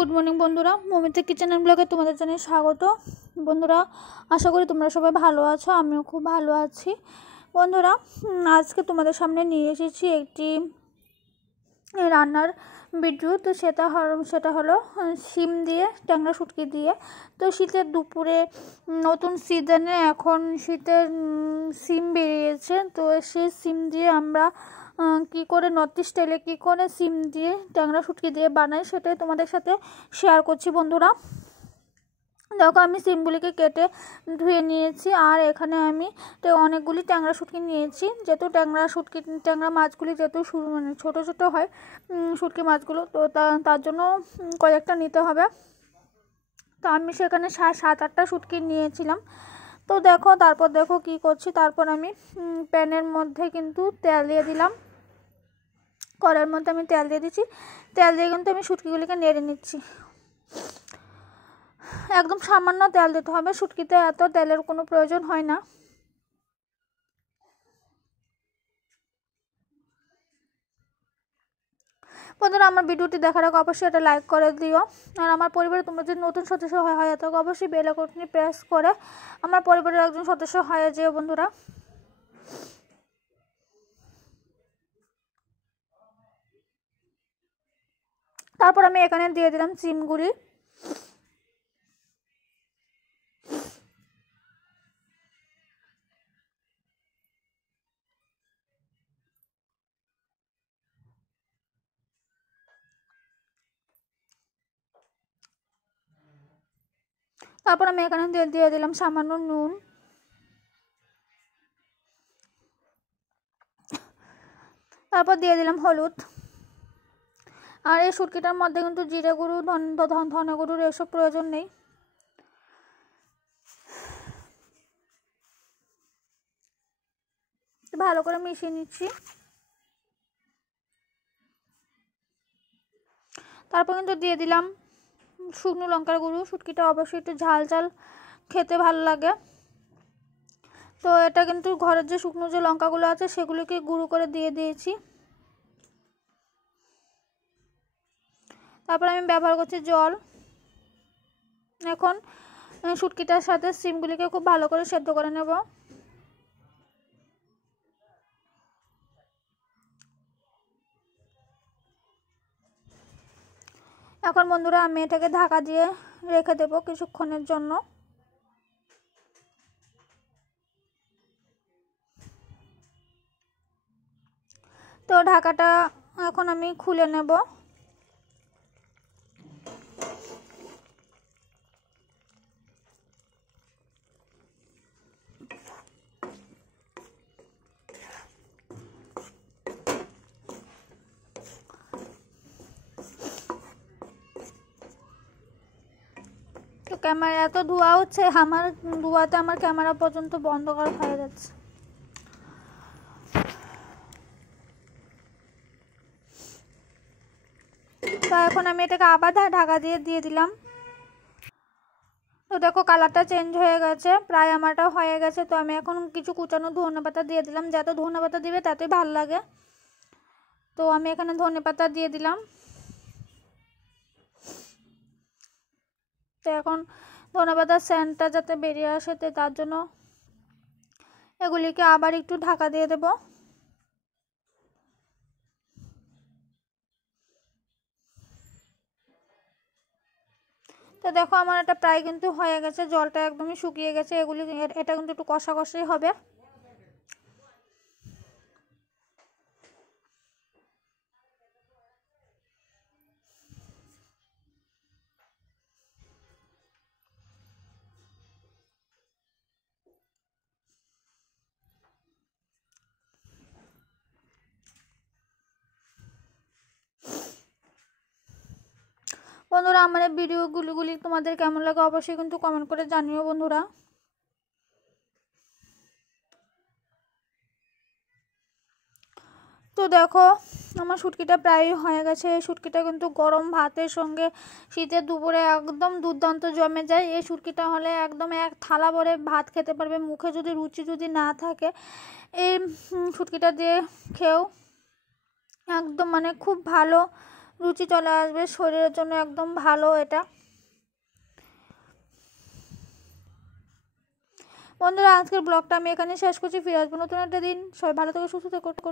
Good morning বন্ধুরা, Momita kitchen and ব্লগে তোমাদের জানাই স্বাগত। বন্ধুরা, আশা করি তোমরা সবাই ভালো আছো, আমিও খুব ভালো আছি। বন্ধুরা, আজকে তোমাদের সামনে নিয়ে এসেছি একটি রান্নার ভিডিও। তো সেটা হলো শিম দিয়ে, ট্যাংরা শুটকি দিয়ে। তো শীতের দুপুরে নতুন সিজনে এখন শীতের শিম বেরিয়েছে। তো সেই শিম দিয়ে আমরা কী করে নর্থ ইস্ট স্টাইলে কী করে শিম দিয়ে ট্যাংরা শুটকি দিয়ে বানাই সেটাই তোমাদের সাথে শেয়ার করছি। বন্ধুরা দেখো, আমি শিমগুলিকে কেটে ধুয়ে নিয়েছি, আর এখানে আমি অনেকগুলি ট্যাংরা শুটকি নিয়েছি। যেহেতু ট্যাংরা মাছগুলি যেহেতু মানে ছোটো ছোটো হয় শুটকি মাছগুলো, তো তার জন্য কয়েকটা নিতে হবে। তো আমি সেখানে 7-8টা শুটকি নিয়েছিলাম। তো তারপর দেখো কি করছি। তারপর আমি প্যানের মধ্যে কিন্তু তেল দিয়ে দিলাম, কড়াইয়ের মধ্যে আমি তেল দিয়ে দিচ্ছি। তেল দিয়ে কিন্তু আমি শুটকিগুলিকে নেড়ে নিচ্ছি। একদম সামান্য তেল দিতে হবে, শুটকিতে এত তেলের কোনো প্রয়োজন হয় না। বন্ধুরা, আমার ভিডিওটি দেখার আগে অবশ্যই এটা লাইক করে দিও। আর আমার পরিবারে তোমরা যদি নতুন সদস্য হয়ে থাকো অবশ্যই বেল আইকনটি প্রেস করে আমার পরিবারের একজন সদস্য হয়ে যেও। বন্ধুরা, তারপর আমি এখানে দিয়ে দিলাম শিমগুলি। তারপর আমি এখানে দিয়ে দিলাম সামান্য নুন। তারপর দিয়ে দিলাম হলুদ। আর এই শুটকিটার মধ্যে কিন্তু জিরে গুঁড়ো, ধনে গুঁড়োর এসব প্রয়োজন নেই। ভালো করে মিশিয়ে নিচ্ছি। তারপর কিন্তু দিয়ে দিলাম শুকনো লঙ্কার গুঁড়ো। শুটকিটা অবশ্যই একটু ঝাল ঝাল খেতে ভালো লাগে। তো এটা কিন্তু ঘরের যে শুকনো যে লঙ্কাগুলো আছে সেগুলোকে গুঁড়ো করে দিয়ে দিয়েছি। তারপর আমি ব্যবহার করছি জল। এখন শুটকিটার সাথে শিমগুলিকে খুব ভালো করে সেদ্ধ করে নেব। এখন বন্ধুরা, আমি এটাকে ঢাকা দিয়ে রেখে দেব কিছুক্ষণের জন্য। তো ঢাকাটা এখন আমি খুলে নেব। তো ক্যামেরা এত ধোঁয়া হচ্ছে, আমার ধোঁয়াতে আমার ক্যামেরা পর্যন্ত বন্ধ করা হয়ে যাচ্ছে। তো এখন আমি এটাকে আবার ঢাকা দিয়ে দিলাম। তো দেখো, কালারটা চেঞ্জ হয়ে গেছে, প্রায় আমারটা হয়ে গেছে। তো আমি এখন কিছু কুচানো ধনেপাতা দিয়ে দিলাম। যত ধনেপাতা দিবে ততই ভালো লাগে। তো আমি এখানে ধনেপাতা দিয়ে দিলাম। তো এখন ধনেপাতার সেন্টটা যাতে বেরিয়ে আসে, তার জন্য এগুলিকে আবার একটু ঢাকা দিয়ে দেব। তো দেখো, আমার এটা প্রায় কিন্তু হয়ে গেছে, জলটা একদমই শুকিয়ে গেছে। এটা কিন্তু একটু কষা কষাই হবে। বন্ধুরা, আমার এই ভিডিওগুলি তোমাদের কেমন লাগে অবশ্যই কিন্তু কমেন্ট করে জানিও। বন্ধুরা, তো দেখো, আমার শুটকিটা প্রায় হয়ে গেছে। এই শুটকিটা কিন্তু গরম ভাতের সঙ্গে শীতের দুপুরে একদম দুর্দান্ত জমে যায়। এই শুটকিটা হলে একদম এক থালা ভরে ভাত খেতে পারবে। মুখে যদি রুচি না থাকে, এই শুটকিটা দিয়ে খেও একদম মানে খুব ভালো রুচি চলে আসবে, শরীরের জন্য একদম ভালো এটা। বন্ধুরা আজকের ব্লগটা আমি এখানে শেষ করছি। ফিরে আসবো নতুন একটা দিন। সবাই ভালো থেকে সুস্থ থেকো।